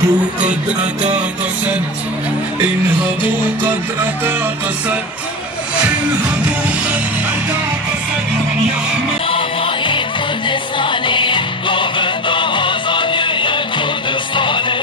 انهبوا قد أتى قسد، انهبوا قد أتى قسد، انهبوا قد أتى قسد. يحمل كردستاني قابل آزادی کردستانی.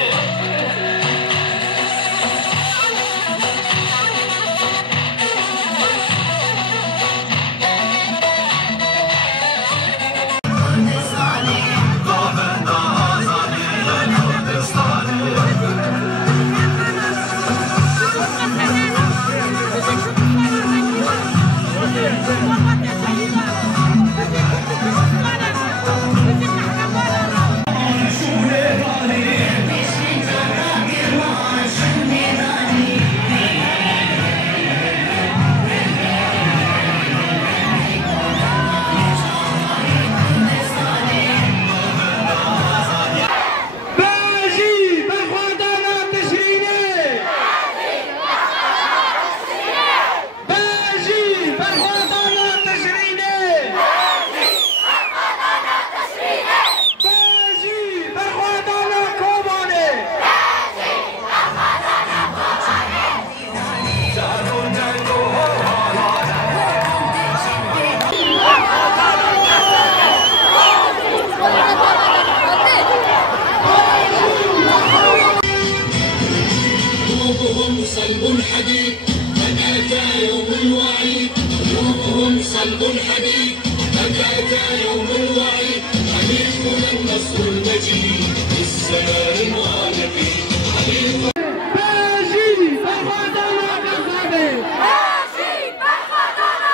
قلوبهم صلب الحديد قد أتى يوم الوعيد، قلوبهم صلب الحديد قد أتى يوم الوعيد. حليفنا النصر المجيد في السماء الغالبين. باجي فرحتنا كذابين، باجي فرحتنا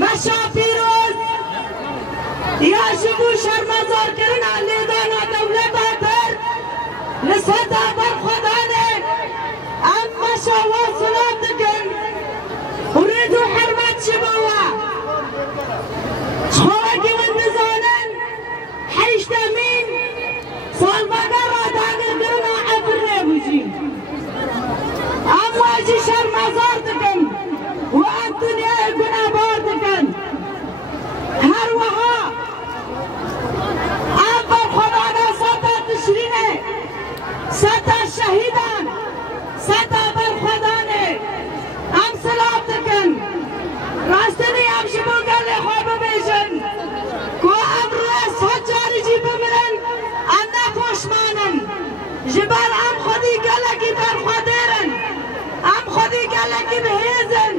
مشا پیروز یا شبو شرمزار کرنا لیدانا دولت آتر لساتا بر خدانه ام مشا واصلات دکن وریدو حرمت شبوا خواهی من نزانن حیشت مین سالبانا را داگر کرنا عبر نبوشی ام واجی شرمزار دکن و الدنيا يكون أباردكن هر وها أبر خدانا ستا تشرينه ستا شهيدان ستا بر خدانه أم سلامتكن راستني أم شبو قال خواب بيشن كو أمرس هجاري جيب منن أنا خوشمانن جبال أم خدي قالكي بر خديرن أم خدي قالكي بهيزن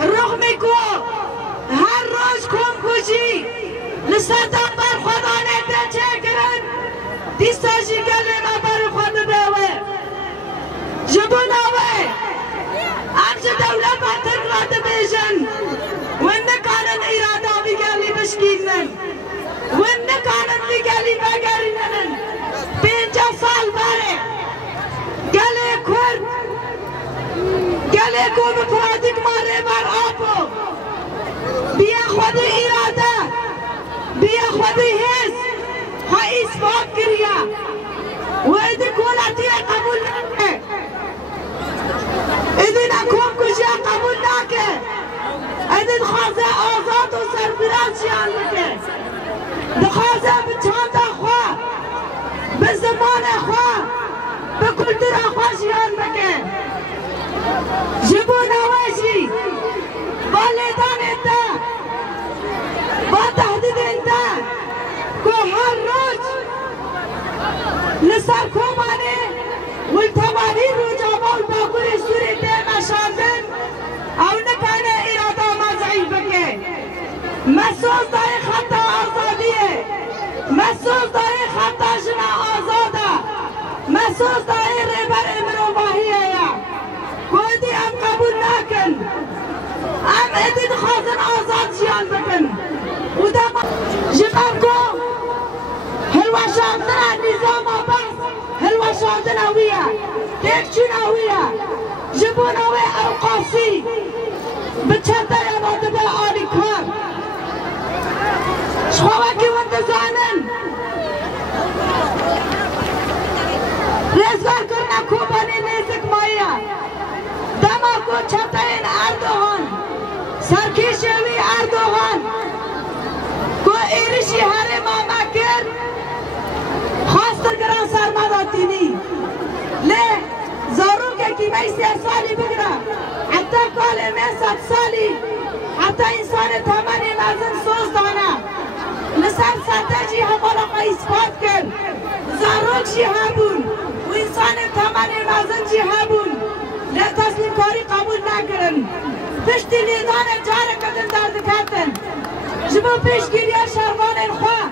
رغم کو هر روز کم کشی لساتا بر خدا نده چه کرن دیستاشی گلی ما بر خود بیوه جبون آوه امش دولت بطر راد بیشن ونه کانن ایرادا بگلی بشکیزن ونه کانن بگلی بگرینن 50 سال باره گلی کرد گلی کو بپرادک ماره بر آپو بیا خود ایراده بیا خود حس ها اثبات کریا و ادکولتی قبول جیان بکه دخوازه به چند خواه به زمان خواه به کلتور خواه جیان بکه جبو نواشی با لیدان انتا با تهدید انتا که هر روز لسر کومانه والتمانين وجابوا الباقول السوري دائما شاندن او نكان إرادة مزعي بكي مسوس داي خطا آزادية مسوس داي خطا جنا آزادة مسوس داي ريبر امرو باهية يا كودي ام قبول ناكن ام ادين خازن آزاد جيان بكن ودا جباركو هلوا شاندنا نظام بحث هلوا شاندنا ويا تكشنا ويا جبونا ويا اوقاسي بچتا يا نادبه آلي كار شخواكي وانتزانن رزگار کرنا کوبانی نیزک مایا دما کو چتاین اردوغان سرکیشوی اردوغان کو ایرشی هر ماما کر خواست گران سرمداتینی لی ضرور که کی می 3 سالی بگرا حتی کال می 7 سالی حتی انسان تمانی مازن سوز دانا نسان ساتجی همارا ما اثبات کر ضرور چی هبون و انسان تمانی مازن چی هبون لی تسلیم کاری قبول نکرن پشتی لیدان جاره کدن درد کتن جبو پیشگیری شروان خواه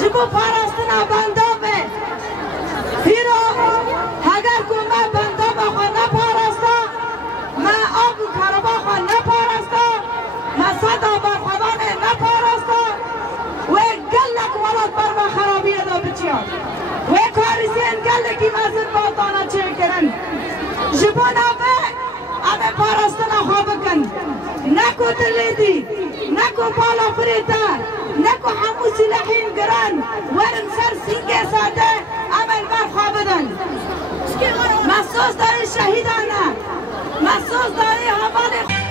جبو پاراستنا بندابه هیرو اگر کو ما بندابه خواه نپارستا ما آب کربا خواه نپارستا ما صدا برخوانه نپارستا و گلک ولاد بر ما خرابیه دا بچیان و کاریسین گلکی مزید باتانا چه کرن جبو نوه امه پاراستنا خواه بکن نکو دلیدی نکو بالا فریتا نکو همو سلاحین گران ورم سر سینگه ساده عمل بر خواه بدن محسوس داری شهیدانه محسوس داری حوال